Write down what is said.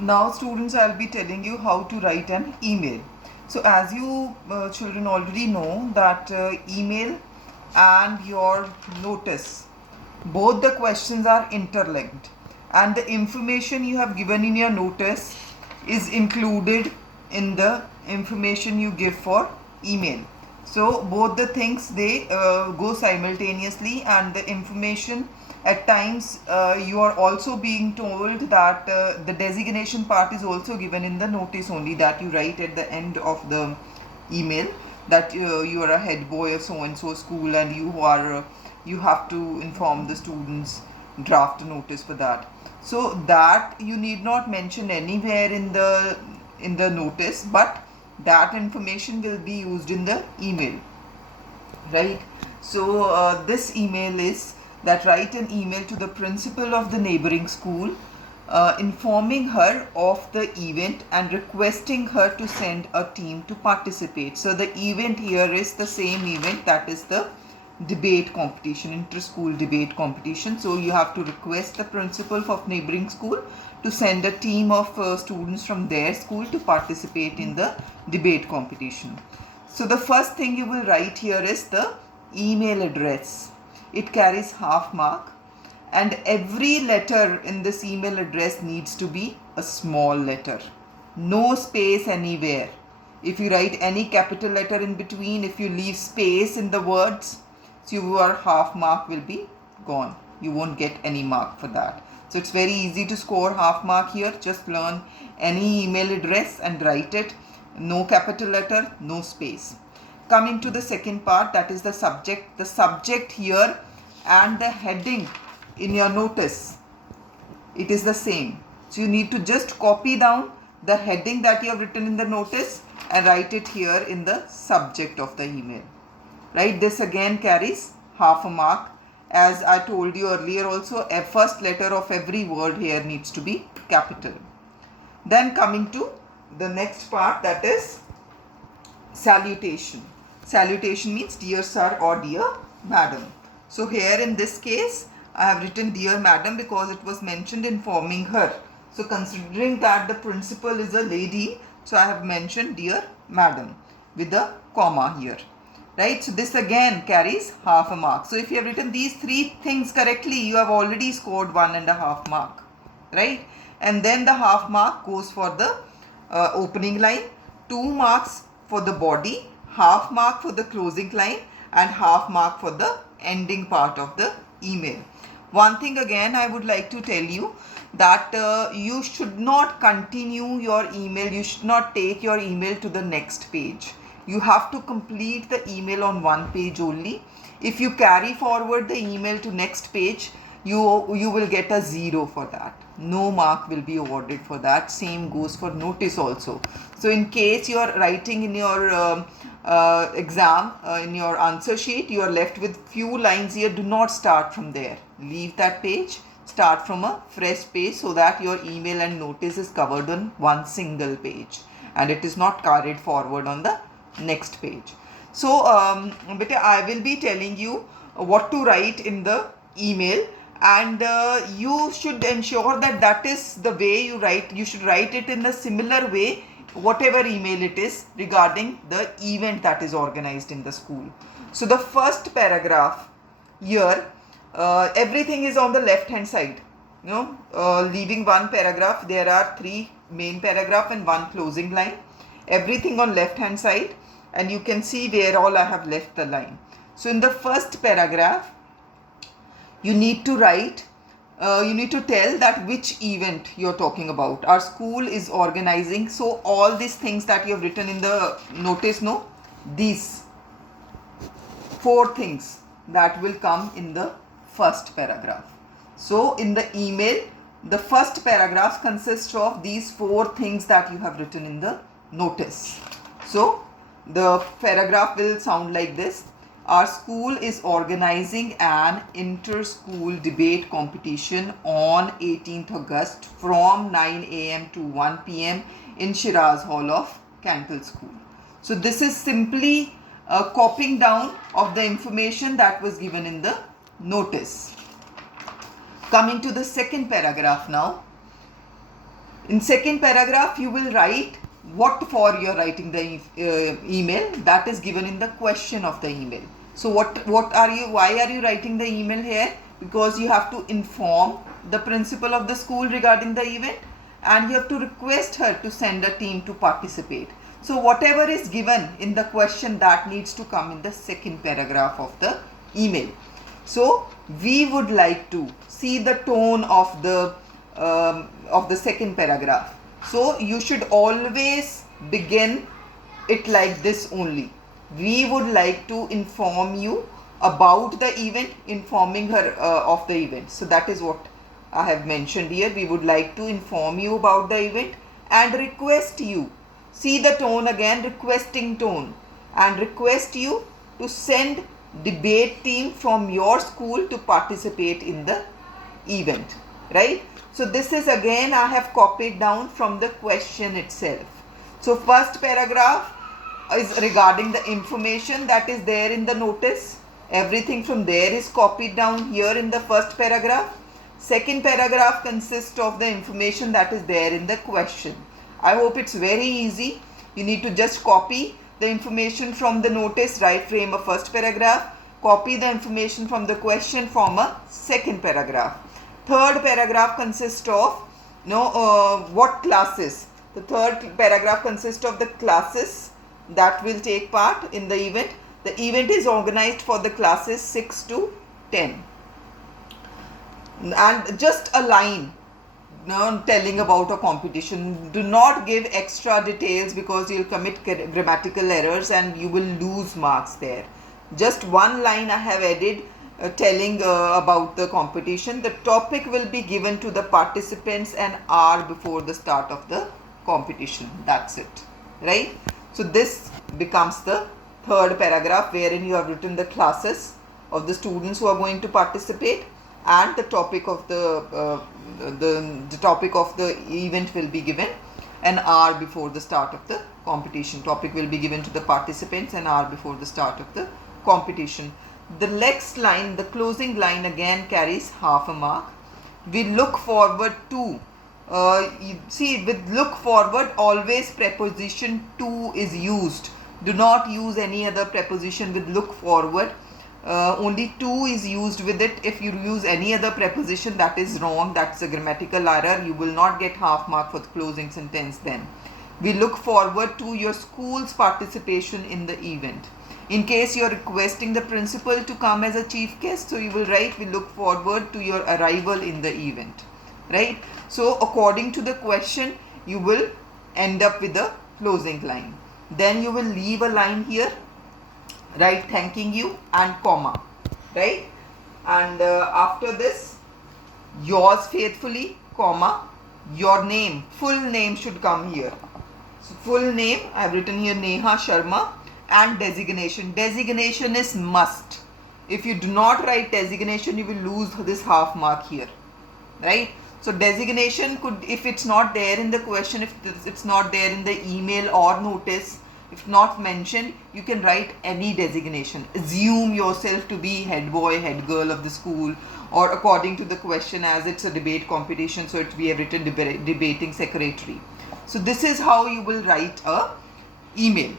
Now students, I'll be telling you how to write an email. So as you children already know that email and your notice, both the questions are interlinked, and the information you have given in your notice is included in the information you give for email. So both the things, they go simultaneously, and the information at times you are also being told that the designation part is also given in the notice only, that you write at the end of the email that you are a head boy of so and so school, and you have to inform the students, draft a notice for that. So that you need not mention anywhere in the notice, but that information will be used in the email, right? So this email is that: write an email to the principal of the neighboring school, informing her of the event and requesting her to send a team to participate. So the event here is the same event, that is the debate competition, inter-school debate competition. So you have to request the principal of neighboring school to send a team of students from their school to participate in the debate competition. So the first thing you will write here is the email address. It carries half mark, and every letter in this email address needs to be a small letter. No space anywhere. If you write any capital letter in between, if you leave space in the words, so your half mark will be gone. You won't get any mark for that. So it's very easy to score half mark here. Just learn any email address and write it. No capital letter, no space. Coming to the second part, that is the subject. The subject here and the heading in your notice, it is the same. So you need to just copy down the heading that you have written in the notice and write it here in the subject of the email. Right, this again carries half a mark. As I told you earlier also, a first letter of every word here needs to be capital. Then coming to the next part, that is salutation. Salutation means dear sir or dear madam. So here in this case, I have written dear madam because it was mentioned informing her. So considering that the principal is a lady, so I have mentioned dear madam with a comma here. Right, so this again carries half a mark. So if you have written these three things correctly, you have already scored 1.5 mark, right? And then the half mark goes for the opening line, 2 marks for the body, half mark for the closing line, and half mark for the ending part of the email. One thing again I would like to tell you, that you should not continue your email, you should not take your email to the next page. You have to complete the email on one page only. If you carry forward the email to next page, you will get a 0 for that. No mark will be awarded for that. Same goes for notice also. So in case you are writing in your exam, in your answer sheet, you are left with few lines here, do not start from there. Leave that page, start from a fresh page, so that your email and notice is covered on one single page and it is not carried forward on the next page. So beta, I will be telling you what to write in the email, and you should ensure that that is the way you write. You should write it in a similar way, whatever email it is, regarding the event that is organized in the school. So the first paragraph here, everything is on the left hand side. Leaving one paragraph, there are 3 main paragraph and 1 closing line. Everything on left hand side, and you can see where all I have left the line. So in the first paragraph, you need to write, you need to tell that which event you're talking about. Our school is organizing. So all these things that you have written in the notice, these 4 things that will come in the first paragraph. So in the email, the first paragraph consists of these 4 things that you have written in the notice. So the paragraph will sound like this: our school is organizing an inter-school debate competition on 18th August from 9 a.m. to 1 p.m. in Shiraz Hall of Cantle School. So this is simply a copying down of the information that was given in the notice. Coming to the second paragraph now. In second paragraph, you will write what for you are writing the email. That is given in the question of the email. So why are you writing the email here? Because you have to inform the principal of the school regarding the event, and you have to request her to send a team to participate. So whatever is given in the question, that needs to come in the second paragraph of the email. So we would like to see the tone of the second paragraph. So you should always begin it like this only. We would like to inform you about the event, informing her of the event. So that is what I have mentioned here. We would like to inform you about the event and request you. See the tone again, requesting tone, and request you to send debate team from your school to participate in the event, right? So this is again I have copied down from the question itself. So first paragraph is regarding the information that is there in the notice. Everything from there is copied down here in the first paragraph. Second paragraph consists of the information that is there in the question. I hope it's very easy. You need to just copy the information from the notice, right, frame a first paragraph, copy the information from the question, form a second paragraph. Third paragraph consists of what classes. The third paragraph consists of the classes that will take part in the event. The event is organized for the classes 6 to 10. And just a line telling about a competition. Do not give extra details because you'll commit grammatical errors and you will lose marks there. Just one line I have added telling about the competition. The topic will be given to the participants an hour before the start of the competition. That's it, right? So this becomes the third paragraph, wherein you have written the classes of the students who are going to participate, and the topic of the topic of the event will be given an hour before the start of the competition. Topic will be given to the participants an hour before the start of the competition. The next line, the closing line, again carries half a mark. We look forward to. See, with look forward, always preposition to is used. Do not use any other preposition with look forward. Only to is used with it. If you use any other preposition, that is wrong. That's a grammatical error. You will not get half mark for the closing sentence then. We look forward to your school's participation in the event. In case you are requesting the principal to come as a chief guest, so you will write, we look forward to your arrival in the event, right? So according to the question, you will end up with a closing line. Then you will leave a line here, right, thanking you, and comma, right? And after this, yours faithfully, comma, your name, full name should come here. So full name, I have written here Neha Sharma, and designation. Designation is must. If you do not write designation, you will lose this half mark here, right? So designation could, if it's not there in the question, if it's not there in the email or notice, if not mentioned, you can write any designation. Assume yourself to be head boy, head girl of the school, or according to the question, as it's a debate competition, so we have written debating secretary. So this is how you will write a email.